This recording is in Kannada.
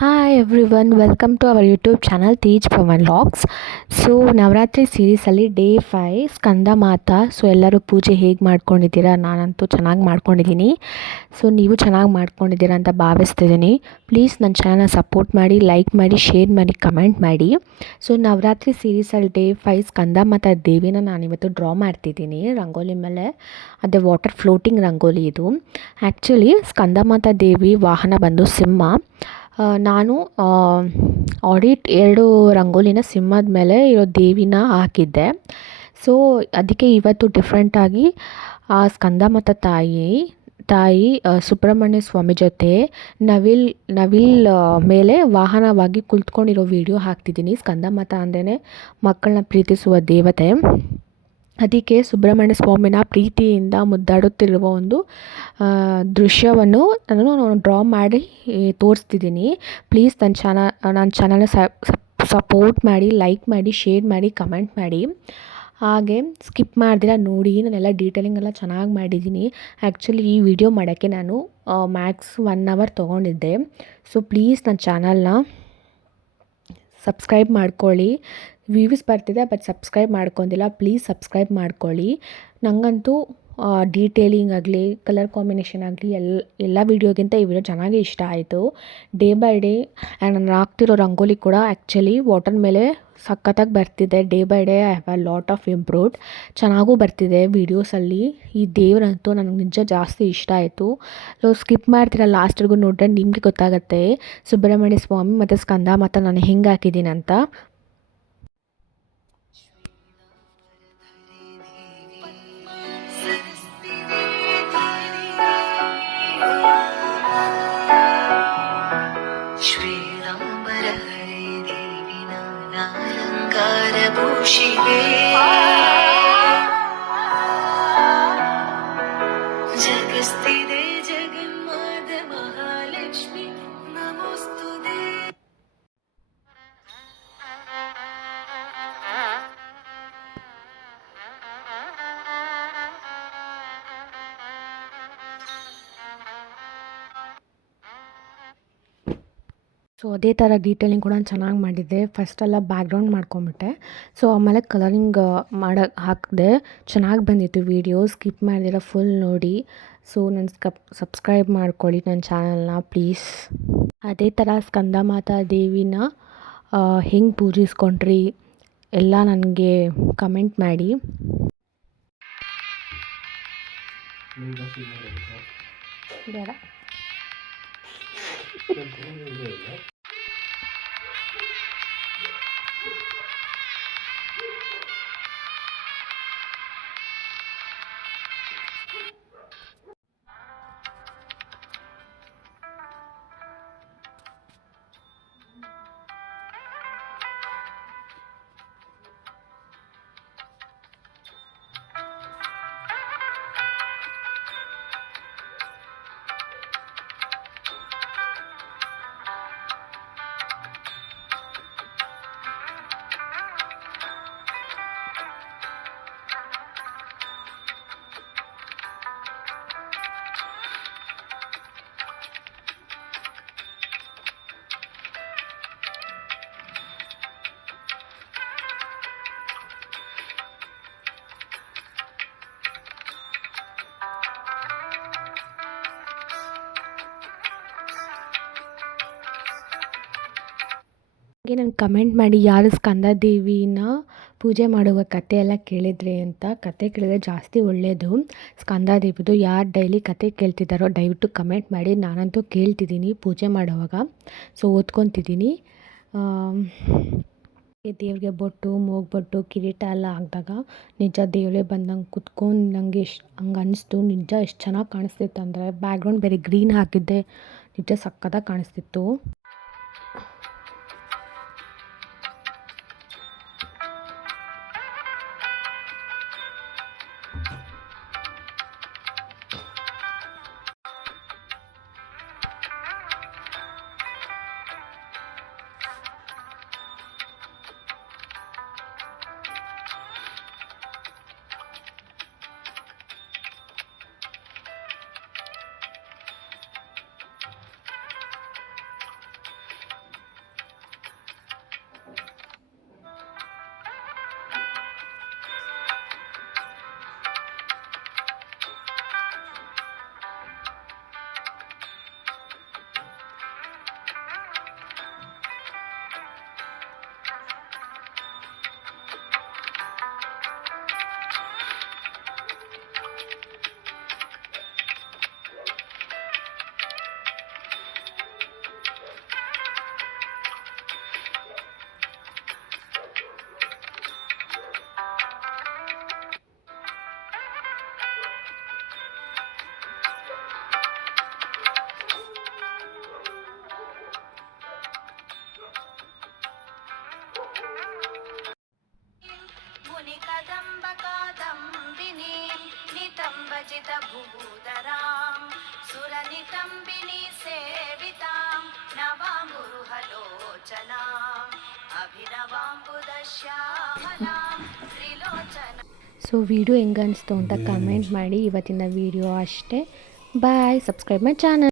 Hi everyone, welcome to our YouTube channel Tej Pavan logs. So Navratri ಸೀರೀಸಲ್ಲಿ ಡೇ 5 ಸ್ಕಂದ ಮಾತಾ. ಸೊ ಎಲ್ಲರೂ ಪೂಜೆ ಹೇಗೆ ಮಾಡ್ಕೊಂಡಿದ್ದೀರಾ? ನಾನಂತೂ ಚೆನ್ನಾಗಿ ಮಾಡ್ಕೊಂಡಿದ್ದೀನಿ. ಸೊ ನೀವು ಚೆನ್ನಾಗಿ ಮಾಡ್ಕೊಂಡಿದ್ದೀರಾ ಅಂತ ಭಾವಿಸ್ತಿದ್ದೀನಿ. ಪ್ಲೀಸ್ ನನ್ನ ಚಾನಲ್ನ ಸಪೋರ್ಟ್ ಮಾಡಿ, ಲೈಕ್ ಮಾಡಿ, ಶೇರ್ ಮಾಡಿ, ಕಮೆಂಟ್ ಮಾಡಿ. ಸೊ ನವರಾತ್ರಿ ಸೀರೀಸಲ್ಲಿ ಡೇ 5 ಸ್ಕಂದ ಮಾತಾ ದೇವಿನ ನಾನಿವತ್ತು ಡ್ರಾ ಮಾಡ್ತಿದ್ದೀನಿ ರಂಗೋಲಿ ಮೇಲೆ. ಅದೇ ವಾಟರ್ ಫ್ಲೋಟಿಂಗ್ ರಂಗೋಲಿ ಇದು. ಆ್ಯಕ್ಚುಲಿ ಸ್ಕಂದ ಮಾತಾ ದೇವಿ ವಾಹನ ಬಂದು ಸಿಂಹ. ನಾನು ಆಡಿಟ್ 2 ರಂಗೋಲಿನ ಸಿಂಹದ ಮೇಲೆ ಇರೋ ದೇವಿನ ಹಾಕಿದ್ದೆ. ಸೊ ಅದಕ್ಕೆ ಇವತ್ತು ಡಿಫ್ರೆಂಟಾಗಿ ಆ ಸ್ಕಂದಮಾತಾ ತಾಯಿ ಸುಬ್ರಹ್ಮಣ್ಯ ಸ್ವಾಮಿ ಜೊತೆ ನವಿಲ್ ಮೇಲೆ ವಾಹನವಾಗಿ ಕುಳಿತುಕೊಂಡಿರೋ ವಿಡಿಯೋ ಹಾಕ್ತಿದ್ದೀನಿ. ಸ್ಕಂದಮಾತಾ ಅಂದ್ರೇ ಮಕ್ಕಳನ್ನ ಪ್ರೀತಿಸುವ ದೇವತೆ. ಅದಕ್ಕೆ ಸುಬ್ರಹ್ಮಣ್ಯ ಸ್ವಾಮಿನ ಪ್ರೀತಿಯಿಂದ ಮುದ್ದಾಡುತ್ತಿರುವ ಒಂದು ದೃಶ್ಯವನ್ನು ನಾನು ಡ್ರಾ ಮಾಡಿ ತೋರಿಸ್ತಿದ್ದೀನಿ. ಪ್ಲೀಸ್ ನನ್ನ ಚಾನಲ್ನ ಸಪೋರ್ಟ್ ಮಾಡಿ, ಲೈಕ್ ಮಾಡಿ, ಶೇರ್ ಮಾಡಿ, ಕಮೆಂಟ್ ಮಾಡಿ. ಹಾಗೆ ಸ್ಕಿಪ್ ಮಾಡ್ದಿರ ನೋಡಿ. ನಾನೆಲ್ಲ ಡೀಟೇಲಿಂಗ್ ಎಲ್ಲ ಚೆನ್ನಾಗಿ ಮಾಡಿದ್ದೀನಿ. ಆ್ಯಕ್ಚುಲಿ ಈ ವಿಡಿಯೋ ಮಾಡೋಕ್ಕೆ ನಾನು ಮ್ಯಾಕ್ಸ್ 1 hour ತೊಗೊಂಡಿದ್ದೆ. ಸೊ ಪ್ಲೀಸ್ ನನ್ನ ಚಾನಲ್ನ ಸಬ್ಸ್ಕ್ರೈಬ್ ಮಾಡ್ಕೊಳ್ಳಿ. ವ್ಯೂಸ್ ಬರ್ತಿದೆ ಬಟ್ ಸಬ್ಸ್ಕ್ರೈಬ್ ಮಾಡ್ಕೊಂಡಿಲ್ಲ. ಪ್ಲೀಸ್ ಸಬ್ಸ್ಕ್ರೈಬ್ ಮಾಡ್ಕೊಳ್ಳಿ. ನನಗಂತೂ ಡೀಟೇಲಿಂಗ್ ಆಗಲಿ, ಕಲರ್ ಕಾಂಬಿನೇಷನ್ ಆಗಲಿ ಎಲ್ಲ ವೀಡಿಯೋಗಿಂತ ಈ ವಿಡಿಯೋ ಚೆನ್ನಾಗಿ ಇಷ್ಟ ಆಯಿತು. ಡೇ ಬೈ ಡೇ ನಾನು ಹಾಕ್ತಿರೋ ರಂಗೋಲಿ ಕೂಡ ಆ್ಯಕ್ಚುಲಿ ವಾಟರ್ ಮೇಲೆ ಸಖತ್ತಾಗಿ ಬರ್ತಿದೆ. Day by day I have a lot of improved. ಚೆನ್ನಾಗೂ ಬರ್ತಿದೆ ವೀಡಿಯೋಸಲ್ಲಿ. ಈ ದೇವರಂತೂ ನನಗೆ ನಿಜ ಜಾಸ್ತಿ ಇಷ್ಟ ಆಯಿತು. ಸೊ ಸ್ಕಿಪ್ ಮಾಡ್ತೀರ ಲಾಸ್ಟ್ವರೆಗೂ ನೋಡಿದ್ರೆ ನಿಮಗೆ ಗೊತ್ತಾಗುತ್ತೆ ಸುಬ್ರಹ್ಮಣ್ಯ ಸ್ವಾಮಿ ಮತ್ತು ಸ್ಕಂದಮಾತಾ ನಾನು ಹೆಂಗೆ ಹಾಕಿದ್ದೀನಿ ಅಂತ. ಶಿವೆ ಜಗಸ್ತಿದೆ ಜಗನ್ಮಾತ ಮಹಾಲಕ್ಷ್ಮಿ ನಮೋಸ್ತುತೆ. ಸೊ ಅದೇ ಥರ ಡೀಟೇಲಿಂಗ್ ಕೂಡ ಚೆನ್ನಾಗಿ ಮಾಡಿದ್ದೆ. ಫಸ್ಟೆಲ್ಲ ಬ್ಯಾಕ್ಗ್ರೌಂಡ್ ಮಾಡ್ಕೊಂಬಿಟ್ಟೆ. ಸೊ ಆಮೇಲೆ ಕಲರಿಂಗ್ ಹಾಕಿದೆ. ಚೆನ್ನಾಗಿ ಬಂದಿತ್ತು ವೀಡಿಯೋ. ಸ್ಕಿಪ್ ಮಾಡಿದಿರ ಫುಲ್ ನೋಡಿ. ಸೊ ನನ್ನ ಸಬ್ಸ್ಕ್ರೈಬ್ ಮಾಡ್ಕೊಳ್ಳಿ ನನ್ನ ಚಾನಲ್ನ ಪ್ಲೀಸ್. ಅದೇ ಥರ ಸ್ಕಂದಮಾತಾ ದೇವಿನ ಹೆಂಗೆ ಪೂಜಿಸ್ಕೊಂಡ್ರಿ ಎಲ್ಲ ನನಗೆ ಕಮೆಂಟ್ ಮಾಡಿ. ಬೇಡ ಹಾಗೆ ನಾನು ಕಮೆಂಟ್ ಮಾಡಿ ಯಾರು ಸ್ಕಂದದೇವಿನ ಪೂಜೆ ಮಾಡುವ ಕತೆ ಎಲ್ಲ ಕೇಳಿದ್ರಿ ಅಂತ. ಕತೆ ಕೇಳಿದ್ರೆ ಜಾಸ್ತಿ ಒಳ್ಳೆಯದು ಸ್ಕಂದದೇವಿದು. ಯಾರು ಡೈಲಿ ಕತೆ ಕೇಳ್ತಿದ್ದಾರೋ ದಯವಿಟ್ಟು ಕಮೆಂಟ್ ಮಾಡಿ. ನಾನಂತೂ ಕೇಳ್ತಿದ್ದೀನಿ ಪೂಜೆ ಮಾಡುವಾಗ. ಸೊ ಓದ್ಕೊತಿದ್ದೀನಿ. ದೇವ್ರಿಗೆ ಬೊಟ್ಟು, ಮೂಗ್ಬೊಟ್ಟು, ಕಿರೀಟ ಎಲ್ಲ ಹಾಕಿದಾಗ ನಿಜ ದೇವರೇ ಬಂದಂಗೆ ಕುತ್ಕೊಂಡು ನನಗೆ ಹಂಗೆ ಅನ್ನಿಸ್ತು. ನಿಜ ಎಷ್ಟು ಚೆನ್ನಾಗಿ ಕಾಣಿಸ್ತಿತ್ತು ಅಂದರೆ ಬ್ಯಾಕ್ಗ್ರೌಂಡ್ ಬೇರೆ ಗ್ರೀನ್ ಹಾಕಿದ್ದೆ. ನಿಜ ಸಕ್ಕತ್ತಾಗಿ ಕಾಣಿಸ್ತಿತ್ತು. अभिनवाम्बुदश्यामलां त्रिलोचना ಸೊ ವಿಡಿಯೋ ಹೆಂಗೆ ಅನಿಸ್ತು ಅಂತ ಕಮೆಂಟ್ ಮಾಡಿ. ಇವತ್ತಿನ ವಿಡಿಯೋ ಅಷ್ಟೇ. ಬಾಯ್, ಸಬ್ಸ್ಕ್ರೈಬ್ ಮೈ ಚಾನಲ್.